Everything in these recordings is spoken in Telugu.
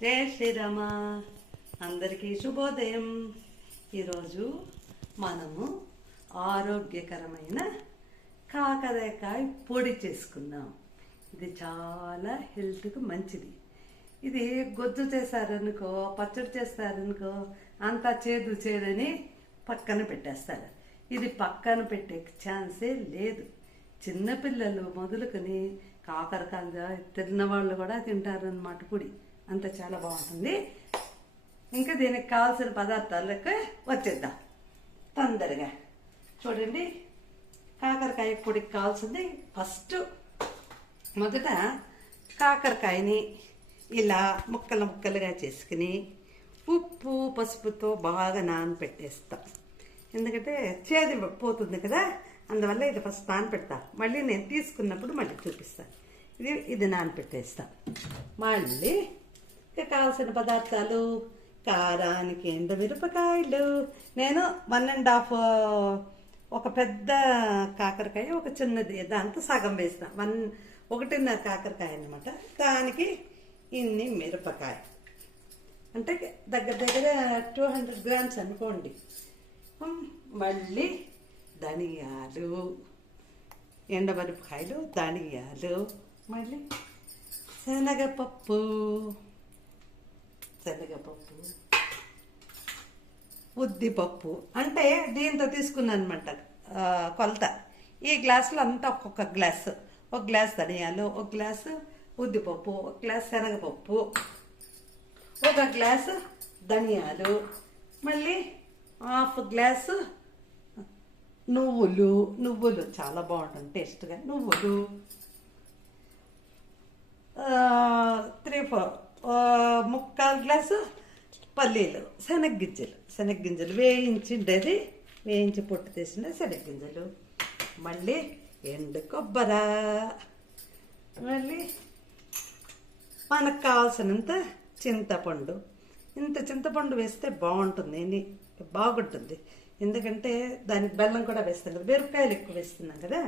జయ శ్రీరామ. అందరికీ శుభోదయం. ఈరోజు మనము ఆరోగ్యకరమైన కాకరకాయ పొడి చేసుకుందాం. ఇది చాలా హెల్త్కి మంచిది. ఇది గొజ్జు చేశారనుకో, పచ్చడి చేస్తారనుకో, అంతా చేదు చేదని పక్కన పెట్టేస్తారు. ఇది పక్కన పెట్టే ఛాన్సే లేదు. చిన్నపిల్లలు మొదలుకొని కాకరకాయ తిన్నవాళ్ళు కూడా తింటారన్నమాట. పొడి అంత చాలా బాగుంటుంది. ఇంకా దీనికి కావాల్సిన పదార్థాలకు వచ్చేద్దాం తొందరగా. చూడండి, కాకరకాయ పొడికి కావాల్సింది ఫస్ట్ మొదట కాకరకాయని ఇలా ముక్కలు ముక్కలుగా చేసుకుని ఉప్పు పసుపుతో బాగా నానపెట్టేస్తాం. ఎందుకంటే చేదు పోతుంది కదా, అందువల్ల ఇది ఫస్ట్ నానపెడతా. మళ్ళీ నేను తీసుకున్నప్పుడు మళ్ళీ చూపిస్తాను. ఇది నానపెట్టేస్తాం. మళ్ళీ కావాల్సిన పదార్థాలు కారానికి ఎండుమిరపకాయలు. నేను 1.5 ఒక పెద్ద కాకరకాయ, ఒక చిన్నది, దాంతో సగం వేసిన 1.5 కాకరకాయ అన్నమాట. దానికి ఇన్ని మిరపకాయ అంటే దగ్గర 200 గ్రామ్స్ అనుకోండి. మళ్ళీ ధనియాలు, ఎండమిరపకాయలు, ధనియాలు, మళ్ళీ శనగపప్పు, ఉద్దిపప్పు. అంటే దీంతో తీసుకున్నాను అనమాట కొలత. ఈ గ్లాసులో అంతా ఒక్కొక్క గ్లాసు. ఒక గ్లాస్ ధనియాలు, ఒక గ్లాసు ఉద్దిపప్పు, ఒక గ్లాస్ శనగపప్పు, ఒక గ్లాసు ధనియాలు, మళ్ళీ 1/2 గ్లాసు నువ్వులు చాలా బాగుంటుంది టేస్ట్గా. నువ్వులు 3-4 1/4 గ్లాసు పల్లీలు, శనగ్గింజలు వేయించిండేది, వేయించి పొట్టు తీసిన శనగ్గింజలు, మళ్ళీ ఎండు కొబ్బరి, మళ్ళీ మనకు కావాల్సినంత చింతపండు. ఇంత చింతపండు వేస్తే బాగుంటుంది. ఎందుకంటే దానికి బెల్లం కూడా వేస్తాం కదా, మిరపకాయలు ఎక్కువ వేస్తున్నాం కదా.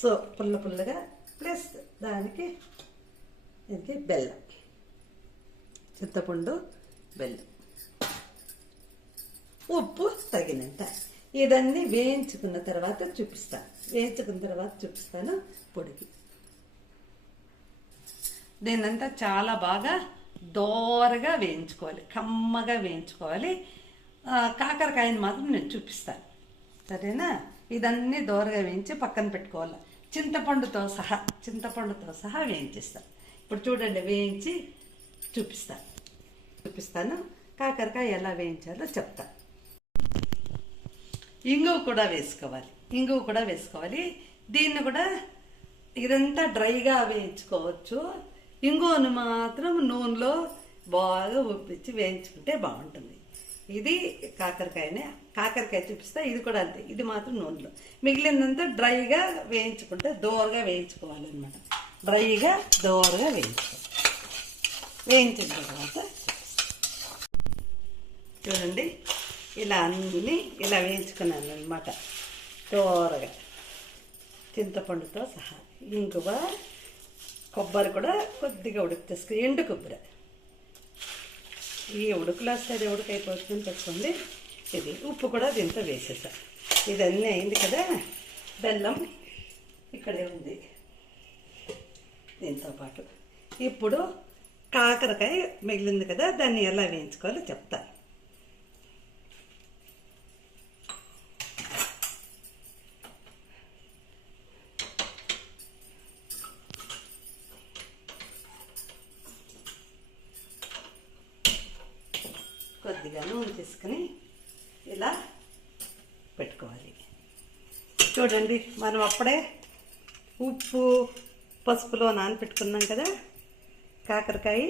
సో పుల్లగా ప్లస్ దానికి బెల్లం, చింతపండు, బెల్లం, ఉప్పు తగినంత. ఇదన్నీ వేయించుకున్న తర్వాత చూపిస్తాను పొడికి. దీన్నంతా చాలా బాగా దోరగా వేయించుకోవాలి, కమ్మగా వేయించుకోవాలి. కాకరకాయని మాత్రం నేను చూపిస్తాను, సరేనా? ఇదన్నీ దోరగా వేయించి పక్కన పెట్టుకోవాలి. చింతపండుతో సహా వేయించిస్తాను. ఇప్పుడు చూడండి, వేయించి చూపిస్తాను. కాకరకాయ ఎలా వేయించాలో చెప్తాను. ఇంగువ కూడా వేసుకోవాలి. దీన్ని కూడా ఇదంతా డ్రైగా వేయించుకోవచ్చు. ఇంగువను మాత్రం నూనెలో బాగా ఉప్పించి వేయించుకుంటే బాగుంటుంది. ఇది కాకరకాయ చూపిస్తా. ఇది కూడా అంతే, ఇది మాత్రం నూనెలో. మిగిలినంతా డ్రైగా వేయించుకుంటే దోరగా వేయించుకోవాలన్నమాట. డ్రైగా దోరగా వేయించిన తర్వాత చూడండి, ఇలా అన్నీ ఇలా వేయించుకున్నాను అనమాట దోరగా, చింతపండుతో సహా. ఇంగువ, కొబ్బరి కూడా కొద్దిగా ఉడికి ఎండు కొబ్బరి. ఈ ఉడుకులో సరే ఉడికైపోతుందని పెట్టుకోండి. ఇది ఉప్పు కూడా దీంతో వేసేసా. ఇదన్నీ అయింది కదా. బెల్లం ఇక్కడే ఉంది దీంతో పాటు. ఇప్పుడు కాకరకాయ మిగిలింది కదా, దాన్ని ఎలా వేయించుకోవాలో చెప్తాను. కొద్దిగా నూనె తీసుకుని ఇలా పెట్టుకోవాలి. చూడండి, మనం అప్పుడే ఉప్పు పసుపులో నానపెట్టుకున్నాం కదా కాకరకాయ.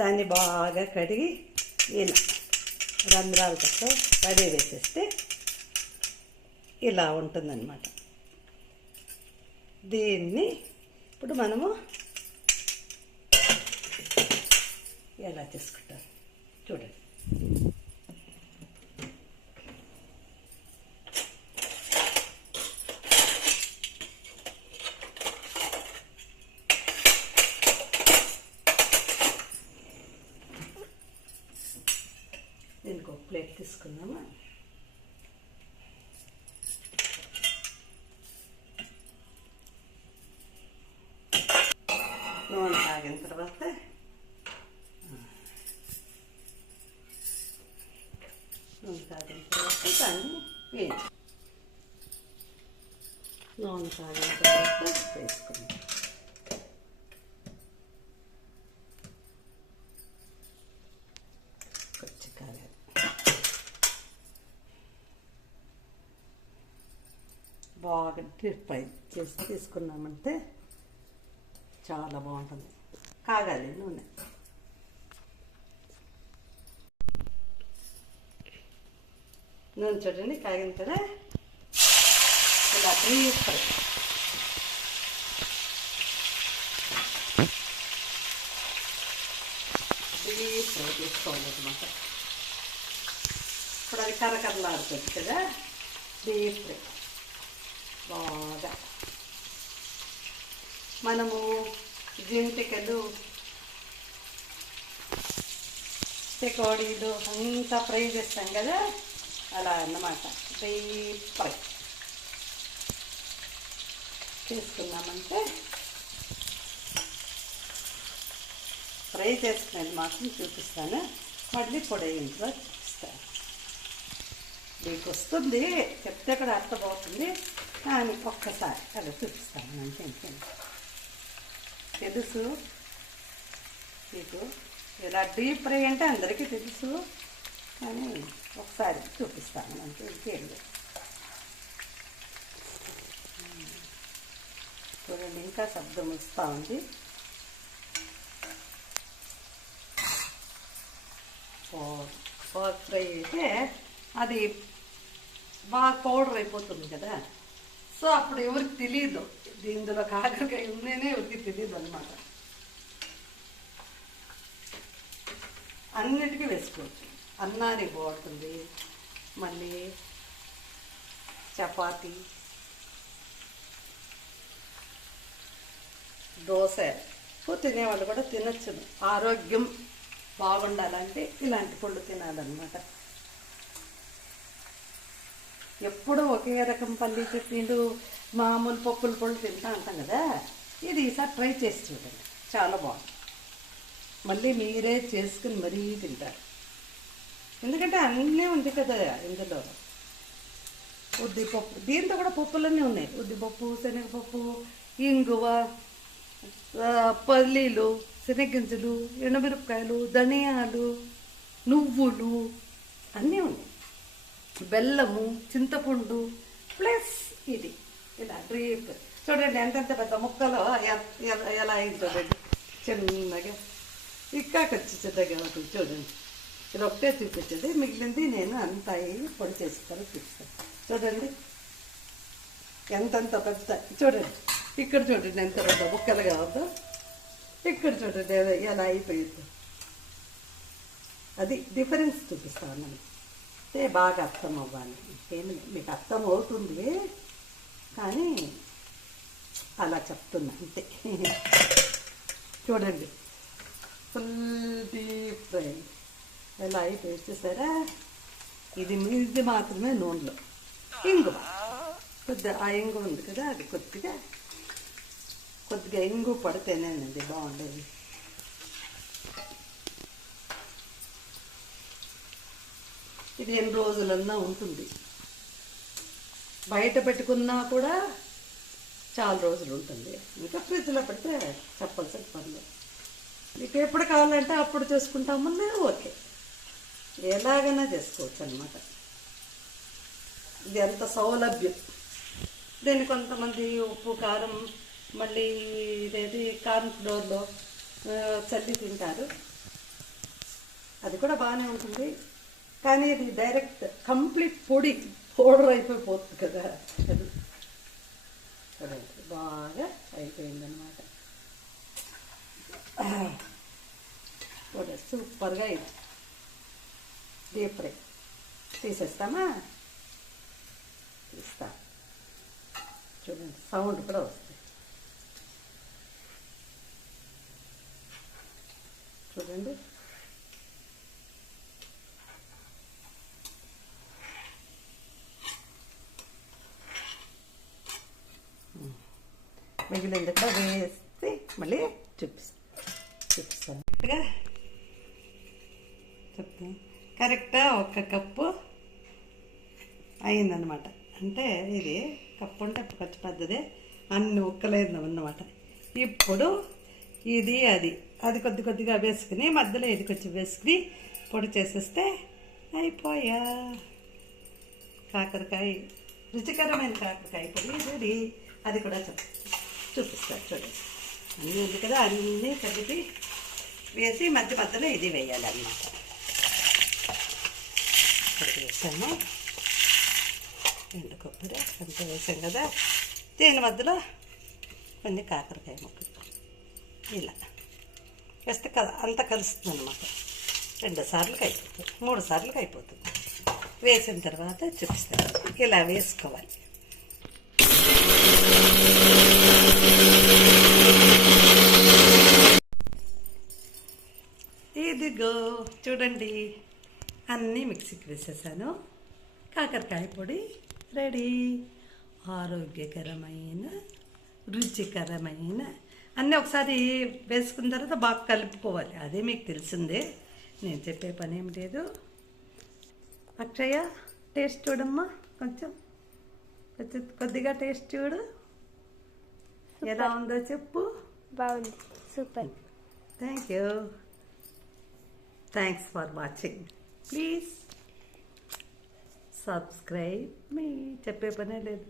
దాన్ని బాగా కడిగి ఇలా రంధ్రాలతో కడిగి వేసేస్తే ఇలా ఉంటుందన్నమాట. దీన్ని ఇప్పుడు మనము ఎలా చేసుకుంటాం చూడండి. నూనె కాగిన తర్వాత వేసుకుందాం. కొంచెం కాగాలి. బాగా డీప్ ఫ్రై చేసి తీసుకున్నామంటే చాలా బాగుంటుంది. కాగాలి నూనె. నూనె చూడండి కాగింది కదా, ఇలా డీప్ ఫ్రై. డీప్ ఫ్రై చేసుకోవాలన్నమాట. ఇప్పుడు అది కరకరలాడుతుంది కదా, డీప్ ఫ్రై బాగా. మనము జంతికలు, చెకోడీలు అంతా ఫ్రై చేస్తాం కదా, అలా అన్నమాట. డీప్ ఫ్రై చేసుకున్నామంటే, ఫ్రై చేసుకునేది మాత్రం చూపిస్తాను, మళ్ళీ పొడయింట్లో చూపిస్తాను. మీకు వస్తుంది చెప్తే కూడా అర్థమవుతుంది, కానీ ఒక్కసారి అలా చూపిస్తాను అంటే. ఇంకేంటి తెలుసు మీకు, ఇలా డీప్ ఫ్రై అంటే అందరికీ తెలుసు, కానీ ఒకసారి చూపిస్తాను అంటే. ఇంకేం చూడండి, ఇంకా శబ్దం వస్తూ ఉంది. పోర్క్ ఫ్రై అయితే అది బాగా పౌడర్ అయిపోతుంది కదా, సో అప్పుడు ఎవరికి తెలియదు ఇందులో కాకరకాయ ఉందేనే, ఎవరికి తెలియదు అనమాట. అన్నిటికీ వేసుకోవచ్చు. అన్నానికి బాగుంటుంది, మళ్ళీ చపాతి, దోశ తినేవాళ్ళు కూడా తినచ్చు. ఆరోగ్యం బాగుండాలంటే ఇలాంటి పళ్ళు తినాలన్నమాట. ఎప్పుడూ ఒకే రకం పల్లి చట్నీలు, మామూలు పప్పుల పళ్ళు తింటా అంటాం కదా, ఇది ఈసారి ట్రై చేసి చూడండి, చాలా బాగుంది. మళ్ళీ మీరే చేసుకుని మరీ తింటారు, ఎందుకంటే అన్నీ ఉంది కదా ఇందులో. ఉద్దిపప్పు, దీంతో కూడా పప్పులన్నీ ఉన్నాయి. ఉద్దిపప్పు, శనగపప్పు, ఇంగువ, పల్లీలు, శనగగింజలు, ఎండుమిరపకాయలు, ధనియాలు, నువ్వులు అన్నీ ఉన్నాయి. బెల్లము, చింతపండు, ప్లస్ ఇది ఇలా డ్రీప్. చూడండి ఎంతెంత పెద్ద ముక్కలో ఎలా అయింది చూడండి, చిన్నగా ఇంకా ఖర్చు చిన్నగా అవుతుంది. చూడండి, ఇది ఒకటే చూపించండి, మిగిలింది నేను అంత పొడి చేసుకొని చూపిస్తాను. చూడండి ఎంతంత పెద్ద, చూడండి ఇక్కడ చూడండి ఎంత పెద్ద ముక్కలు కావద్దు, ఇక్కడ చూడండి ఎలా అయిపోయింది. అది డిఫరెన్స్ చూపిస్తాను అంటే బాగా అర్థం అవ్వాలి. ఏమి మీకు అర్థం అవుతుంది, కానీ అలా చెప్తున్నా అంతే. చూడండి ఫుల్ డీప్ ఫ్రై ఎలా అయిపోయి చూసారా. ఇది మాత్రమే నూనెలో. ఇంగువ కొద్దిగా, ఆ ఇంగు ఉంది కదా, అది కొద్దిగా ఇంగు పడితేనేనండి బాగుండేది. ఇది ఎన్ని రోజులన్నా ఉంటుంది, బయట పెట్టుకున్నా కూడా చాలా రోజులు ఉంటుంది. ఇంకా ఫ్రిడ్జ్లో పెడితే చెప్పాల్సిన పర్లేదు. మీకు ఎప్పుడు కావాలంటే అప్పుడు చేసుకుంటామన్నా ఓకే, ఎలాగైనా చేసుకోవచ్చు అనమాట. ఇది ఎంత సౌలభ్యం. దీన్ని కొంతమంది ఉప్పు, కారం, మళ్ళీ ఇదేది కార్న్ ఫ్లోర్లో చల్లి తింటారు, అది కూడా బాగానే ఉంటుంది. కానీ ఇది డైరెక్ట్ కంప్లీట్ పౌడర్ అయిపోతుంది కదా, అది బాగా అయిపోయిందనమాట. సూపర్గా ఇది డీప్ ఫ్రై. తీసేస్తామా? తీస్తా. చూడండి సౌండ్ కూడా వస్తుంది. చూడండి మిగిలింది కూడా వేసి మళ్ళీ చూపిస్తాను. చెప్తాను కరెక్ట్గా 1 కప్పు అయిందనమాట. అంటే ఇది కప్పు ఉంటే కొంచెం పెద్దదే, అన్ని ముక్కలేదు అన్నమాట. ఇప్పుడు ఇది అది అది కొద్ది కొద్దిగా వేసుకుని మధ్యలో ఇది కొంచెం వేసుకుని పొడి చేసేస్తే అయిపోయా కాకరకాయ, రుచికరమైన కాకరకాయ పొడి రెడీ. అది కూడా చూపిస్తారు చూడండి. అన్నీ ఉంది కదా, అన్నీ కలిపి వేసి మధ్య మధ్యలో ఇది వేయాలన్నమాట. ఇప్పుడు వేసాను ఎండు కొబ్బరి అంతా వేసాం కదా, దీని మధ్యలో కొన్ని కాకరకాయ ముక్కలు ఇలా వేస్తే కదా అంతా కలుస్తుంది అన్నమాట. 2 సార్లు అయిపోతుంది, 3 సార్లు అయిపోతుంది. వేసిన తర్వాత చూపిస్తాను ఇలా వేసుకోవాలి. ఇదిగో చూడండి, అన్నీ మిక్సీకి వేసేసాను. కాకరకాయ పొడి రెడీ. ఆరోగ్యకరమైన రుచికరమైన అన్నీ ఒకసారి వేసుకున్న తర్వాత బాగా కలుపుకోవాలి. అదే మీకు తెలిసిందే, నేను చెప్పే పని ఏం లేదు. అక్షయ టేస్ట్ చూడమ్మా, కొంచెం కొద్దిగా టేస్ట్ చూడు, ఎలా ఉందో చెప్పు. బాగుంది, super. Thank you. Thanks for watching. Please subscribe మీ. చెప్పే పనే లేదు.